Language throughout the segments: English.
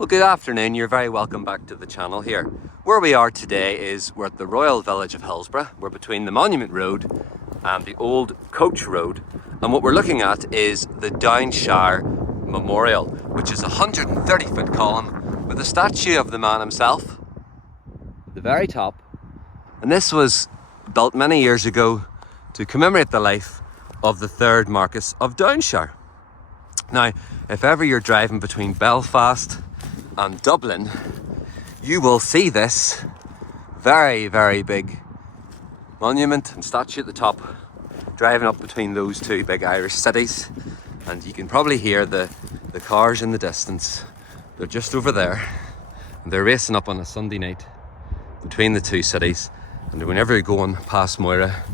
Well, good afternoon. You're very welcome back to the channel here. Where we are today is we're at the Royal Village of Hillsborough. We're between the Monument Road and the old Coach Road. And what we're looking at is the Downshire Memorial, which is a 130-foot column with a statue of the man himself at the very top. And this was built many years ago to commemorate the life of the 3rd Marquis of Downshire. Now, if ever you're driving between Belfast and Dublin, you will see this very, very big monument and statue at the top, driving up between those two big Irish cities. And you can probably hear the cars in the distance. They're just over there, and they're racing up on a Sunday night between the two cities. And whenever you're going past Moira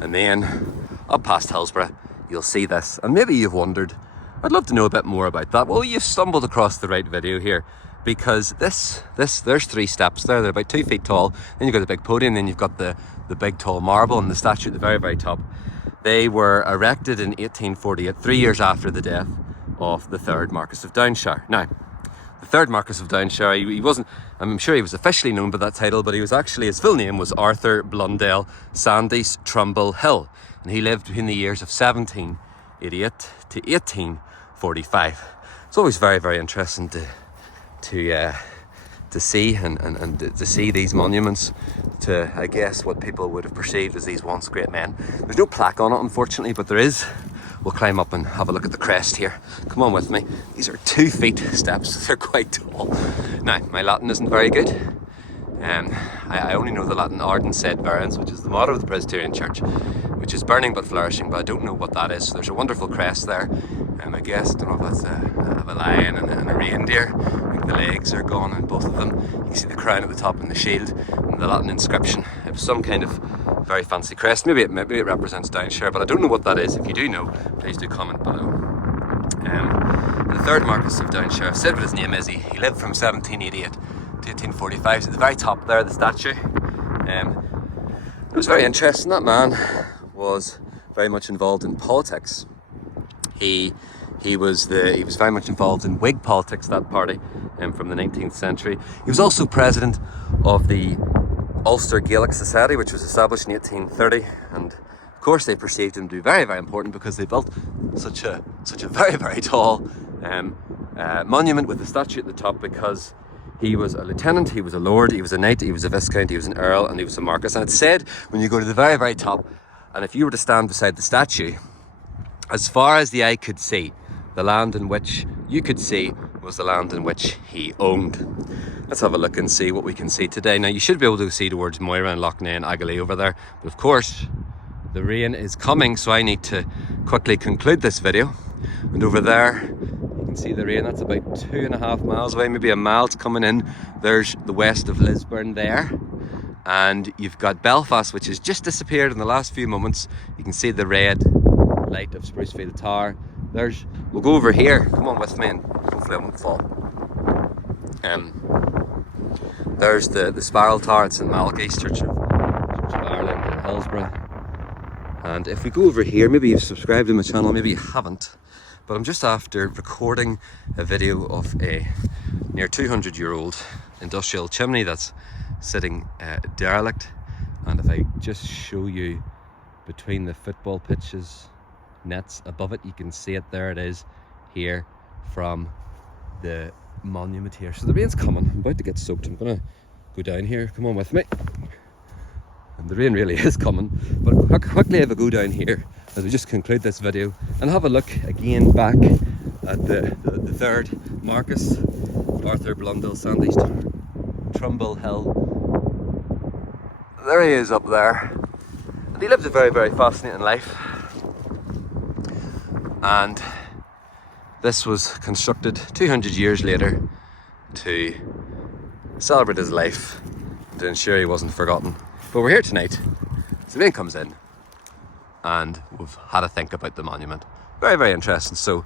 and then up past Hillsborough, you'll see this. And maybe you've wondered, I'd love to know a bit more about that. Well, you've stumbled across the right video here, because there's 3 steps there. They're about 2 feet tall. Then you've got the big podium, then you've got the big tall marble and the statue at the very, very top. They were erected in 1848, 3 years after the death of the 3rd Marquis of Downshire. Now, the 3rd Marquis of Downshire, he wasn't, I'm sure he was officially known by that title, but he was actually, his full name was Arthur Blundell Sandys Trumbull Hill. And he lived between the years of 1788 to 1845. It's always very, very interesting to see and to see these monuments to, I guess, what people would have perceived as these once great men. There's no plaque on it, unfortunately, but there is. We'll climb up and have a look at the crest here. Come on with me. These are 2 feet steps. They're quite tall. Now, my Latin isn't very good. I only know the Latin Ardens sed Verens, which is the motto of the Presbyterian Church, which is burning but flourishing, but I don't know what that is. So there's a wonderful crest there. I guess, I don't know if that's a lion and a reindeer. I think the legs are gone in both of them. You can see the crown at the top and the shield and the Latin inscription. It was some kind of very fancy crest. Maybe it represents Downshire, but I don't know what that is. If you do know, please do comment below. The 3rd Marquis of Downshire, I've said what his name is. He lived from 1788 to 1845. So at the very top there, the statue. It was very interesting. That man was very much involved in politics. He was very much involved in Whig politics, that party, from the 19th century. He was also president of the Ulster Gaelic Society, which was established in 1830, and of course they perceived him to be very, very important because they built such a very, very tall monument with a statue at the top, because he was a lieutenant, he was a lord, he was a knight, he was a viscount, he was an earl, and he was a marquis. And it's said when you go to the very, very top, and if you were to stand beside the statue, as far as the eye could see, the land in which you could see was the land in which he owned. Let's have a look and see what we can see today. Now, you should be able to see towards Moira and Lough Neagh and Agaley over there, but of course the rain is coming, so I need to quickly conclude this video. And over there you can see the rain. That's about 2.5 miles away, maybe a mile's coming in. There's the west of Lisburn there, and you've got Belfast, which has just disappeared in the last few moments. You can see the red light of Sprucefield Tower. We'll go over here. Come on with me, and hopefully I won't fall. There's the Spiral Tower at St Malachy's, Church of Ireland in Hillsborough. And if we go over here, maybe you've subscribed to my channel, maybe you haven't, but I'm just after recording a video of a near 200-year-old industrial chimney that's sitting derelict. And if I just show you between the football pitches nets above it, you can see it. There it is here from the monument here. So the rain's coming. I'm about to get soaked. I'm gonna go down here. Come on with me. And the rain really is coming, but quickly if I go down here as we just conclude this video and have a look again back at the 3rd Marquis, Arthur Blundell Sandys Trumbull Hill. There he is up there, and he lived a very, very fascinating life. And this was constructed 200 years later to celebrate his life, to ensure he wasn't forgotten. But we're here tonight, so the rain comes in, and we've had a think about the monument. Very, very interesting. So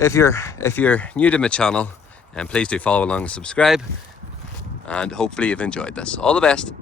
if you're new to my channel, please do follow along and subscribe, and hopefully you've enjoyed this. All the best.